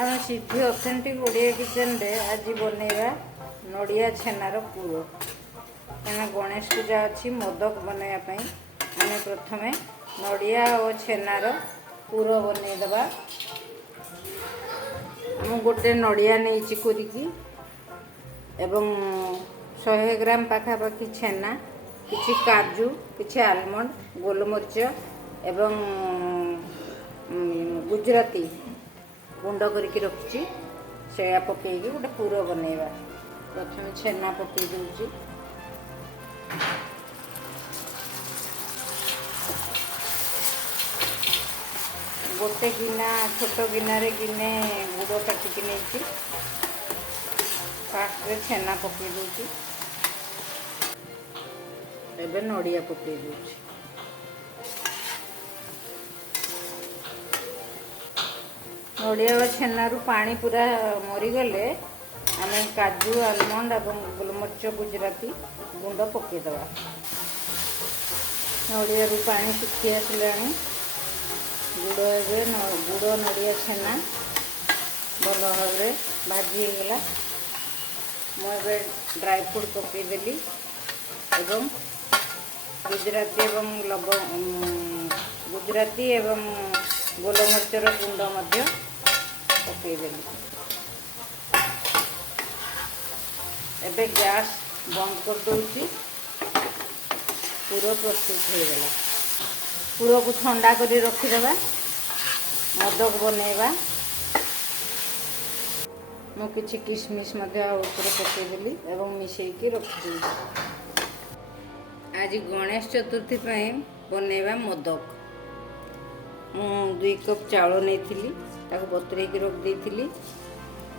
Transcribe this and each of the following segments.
आम सिद्धि authentic Odia kitchen रे आज बनैबा नड़िया छेनार पुर। कहीं गणेश पूजा अच्छी मोदक बनवाई आम प्रथम नड़िया और छेनार पुर बनईदबा। आम गोटे नड़िया नहीं कोरिकी एवं 100 ग्राम पाखापाखि छेना, किछि काजू, किछि आलमंड, गोलमरीच एवं गुजराती गुंड करके रखी से पकईकि गोटे पुर बनैबा। प्रथम छेना पकई दूची, गोटे गिना छोट गिनारे गिने गुड़ काटिकी नहीं फास्ट छेना पकई दूची, एबे नड़िया पकई दूची। नड़िया और छेनारू पानी पूरा मरीगले आम काजू, आलमंड और गोलमरीच, गुजराती गुंड पकईदबा। नड़िया पानी सुखी आसला, गुड़ एवं गुड़ नड़िया छेना भल भाव भाजी होगला। मुझे ड्राई फ्रूट पकईदेली एवं गुजराती एवं गुजराती एवं गोलमरीचर गुंड पकईदेली। एबे गैस बंद कर दूची। पूरा प्रस्तुत हो गला। पूरा को ठंडा करी रखीदेबा, मोदक बनैबा। मु किछि किशमिश ऊपर पकईदेली एवं मिसेकी रखी। आज गणेश चतुर्थी बनैबा मोदक। मु 2 कप चाउल नहीं बतुरेकी रख देती।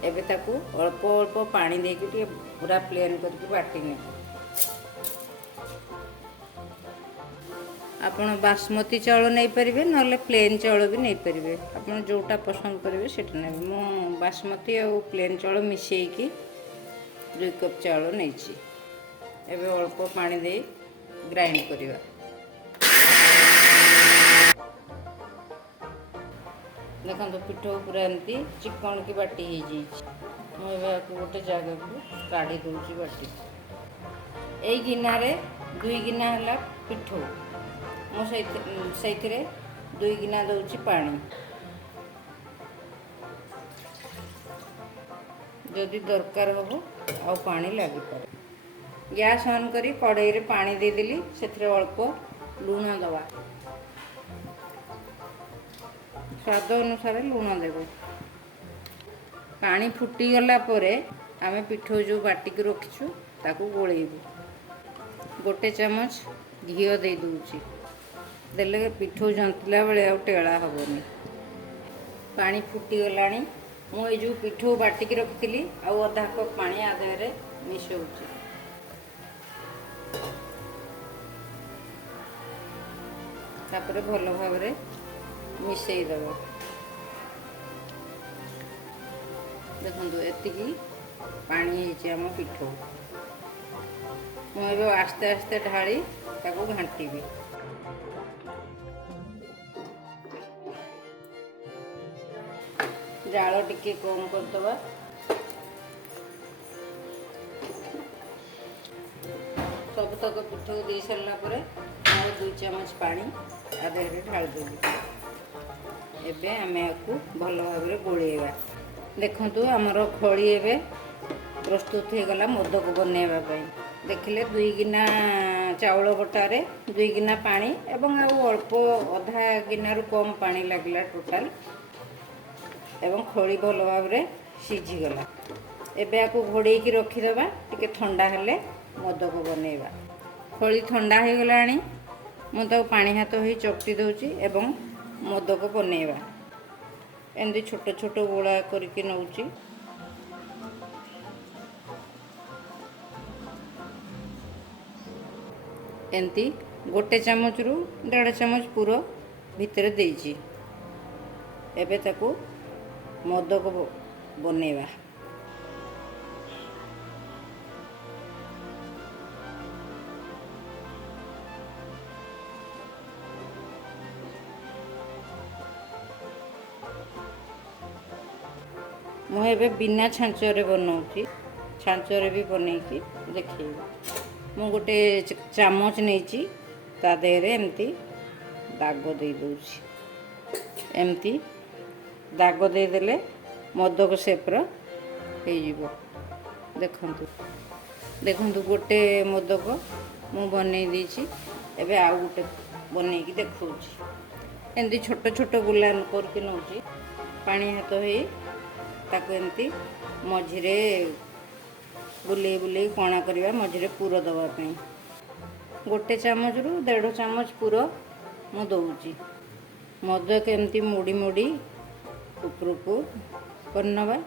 एबे ताकू अल्प अल्प पानी देके पूरा प्लेन करके बाटिने। आपण बासमती चाउल नहीं पारे ना प्लेन चाउल भी नहीं पारे, आपण जोटा पसंद करेंगे सेटा ने। मु बासमती और प्लेन चाउल मिसेकी 2 कप चाउल नहीं। एबे अल्प पानी दे ग्राइंड करिवा। देखो पिठो पूरा एमती चिकन की बाटी मुझे गोटे जगह को काढ़ी दूसरी बाटी। यही गिनारे 2 गिना है पिठो, मुझे 2 गिना दूची पानी। जदि दरकार हम आ पानी लगी पारे। गैस ऑन करी कड़ाई रे पानी देदेली, से अल्प लुण दवा, स्वाद अनुसार लुण देव। पानी फुटीगला आम पिठो जो बाटिक रखीचु ताकू गोलेबू। गोटे चमच घी दे दूची, देले पिठो जंतला बेले आ टेड़ा हेनी। पानी फुटीगला मुझे जो पिठो बाटिक रखी आधा कप पानी आधे मिसौची। तापर भल भाव मिसई दब। देखो एतिकी पानी आम पिठो। मुझे आस्ते आस्ते ढाली ताको घांटीबी। जाल टिके कम करदबा। सबतक पिठो दे सारा पर 2 चमच पानी आधे ढाल देवी। एबे आम आपको भल भाव गोलेबा। देखु आमर खड़ी एबे प्रस्तुत हो गला मोदक बनवाई। देखिले 2 गिना चाउल बटारे 2 गिना पानी एवं अल्प अधा गिनारू कम पानी लगिला टोटाल एवं खड़ी भल भाव सीझीगला। एबे आपको घोड़े की रखीदबा, टिके ठंडा हेले मोदक बनैबा। खड़ी ठंडा हो गलानी, मुझे पानी हाथ हो चकटी दूची एवं मोदक बनैबा। एमती छोट छोट गोला करके नौची। एमती गोटे चमच रु 1.5 चमच पूरा भितर देइची। एबे ताकू मोदक बनैबा। ମୁଁ ଏବେ ବିନା ଛାଞ୍ଚରେ ବନାଉଛି, ଛାଞ୍ଚରେ ବି ବନେଇକି ଦେଖେଇବି। ମୁଁ ଗୋଟେ ଚାମଚ ନେଇଛି, ତା ଦେହରେ ଏମିତି ଦାଗ ଦେଇ ଦେଉଛି। ଏମିତି ଦାଗ ଦେଇଦେଲେ ମୋଦକ ସେପ୍ର ହେଇଯିବ। ଦେଖନ୍ତୁ ଗୋଟେ ମୋଦକ ମୁଁ ବନେଇ ଦେଇଛି। ଏବେ ଆଉ ଗୋଟେ ବନେଇକି ଦେଖାଉଛି। ଏମିତି ଛୋଟ ଛୋଟ ଗୁଲା କରିକି ନେଉଛି, ପାଣି ହାତ ହେଇ ତାକୁ ଏମିତି ମଝିରେ ବୁଲେଇ ବୁଲେଇ କଣା କରିବା, ମଝିରେ ପୁର ଦେବା ପାଇଁ। ଗୋଟେ ଚାମଚରୁ 1.5 ଚାମଚ ପୁର ମୁଁ ଦେଉଛି। ମୋଦକ ଏମିତି ମୋଡ଼ି ମୋଡ଼ି ଉପରକୁ କରିନେବା,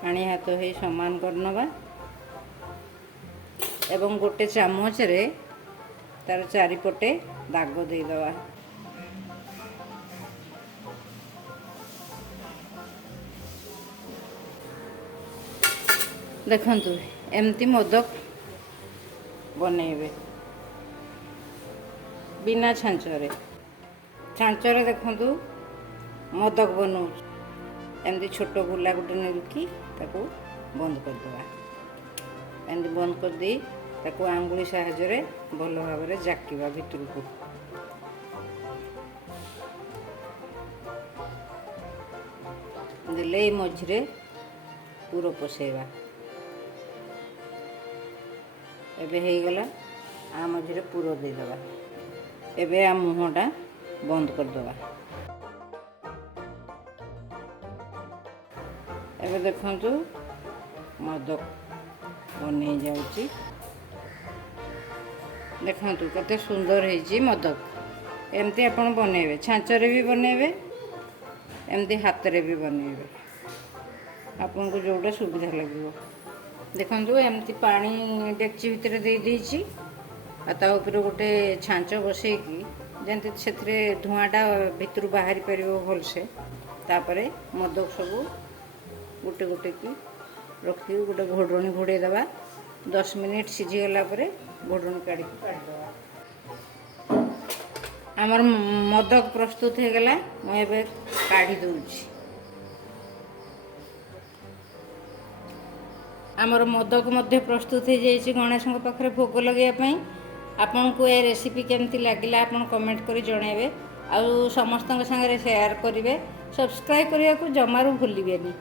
ପାଣି ହାତ ହେଇ ସମାନ କରିନେବା ଏବଂ ଗୋଟେ ଚାମଚରେ ତାର ଚାରିପଟେ ଦାଗ ଦେଇଦେବା। ଦେଖନ୍ତୁ ଏମିତି ମୋଦକ ବନେଇବେ ବିନା ଛାଞ୍ଚରେ। ଛାଞ୍ଚରେ ଦେଖନ୍ତୁ ମୋଦକ ବନଉଛି। ଏମିତି ଛୋଟ ଗୁଲା ଗୋଟେ ନେଇକି ତାକୁ ବନ୍ଦ କରିଦେବା। ଏମିତି ବନ୍ଦ କରିଦେଇ ତାକୁ ଆଙ୍ଗୁଳି ସାହାଯ୍ୟରେ ଭଲ ଭାବରେ ଜାକିବା ଭିତରକୁ। ଦେଲେ ଏଇ ମଝିରେ ପୁର ପଶେଇବା। ଏବେ ହେଇଗଲା, ଆ ମଝିରେ ପୁର ଦେଇଦେବା। ଏବେ ଆ ମୁହଁଟା ବନ୍ଦ କରିଦେବା। ଏବେ ଦେଖନ୍ତୁ ମୋଦକ ବନେଇ ଯାଉଛି। ଦେଖନ୍ତୁ କେତେ ସୁନ୍ଦର ହେଇଛି ମୋଦକ। ଏମିତି ଆପଣ ବନେଇବେ, ଛାଞ୍ଚରେ ବି ବନେଇବେ, ଏମିତି ହାତରେ ବି ବନେଇବେ, ଆପଣଙ୍କୁ ଯେଉଁଟା ସୁବିଧା ଲାଗିବ। ଦେଖନ୍ତୁ ଏମିତି ପାଣି ଡେକ୍ଚି ଭିତରେ ଦେଇ ଦେଇଛି, ଆଉ ତା ଉପରେ ଗୋଟେ ଛାଞ୍ଚ ବସେଇକି ଯେମିତି ସେଥିରେ ଧୂଆଁଟା ଭିତରୁ ବାହାରି ପାରିବ ଭଲସେ। ତାପରେ ମୋଦକ ସବୁ ଗୋଟେ ଗୋଟେ କି ରଖିକି ଗୋଟେ ଘୋଡ଼ଣୀ ଘୋଡ଼େଇ ଦେବା। 10 ମିନିଟ୍ ସିଝିଗଲା ପରେ ଘୋଡ଼ଣୀ କାଢ଼ିକି କାଢ଼ିଦେବା। ଆମର ମୋଦକ ପ୍ରସ୍ତୁତ ହେଇଗଲା। ମୁଁ ଏବେ କାଢ଼ି ଦେଉଛି। ଆମର ମୋଦକ ମଧ୍ୟ ପ୍ରସ୍ତୁତ ହେଇଯାଇଛି ଗଣେଶଙ୍କ ପାଖରେ ଭୋଗ ଲଗାଇବା ପାଇଁ। ଆପଣଙ୍କୁ ଏ ରେସିପି କେମିତି ଲାଗିଲା ଆପଣ କମେଣ୍ଟ କରି ଜଣାଇବେ, ଆଉ ସମସ୍ତଙ୍କ ସାଙ୍ଗରେ ସେୟାର କରିବେ। ସବସ୍କ୍ରାଇବ୍ କରିବାକୁ ଜମାରୁ ଭୁଲିବେନି।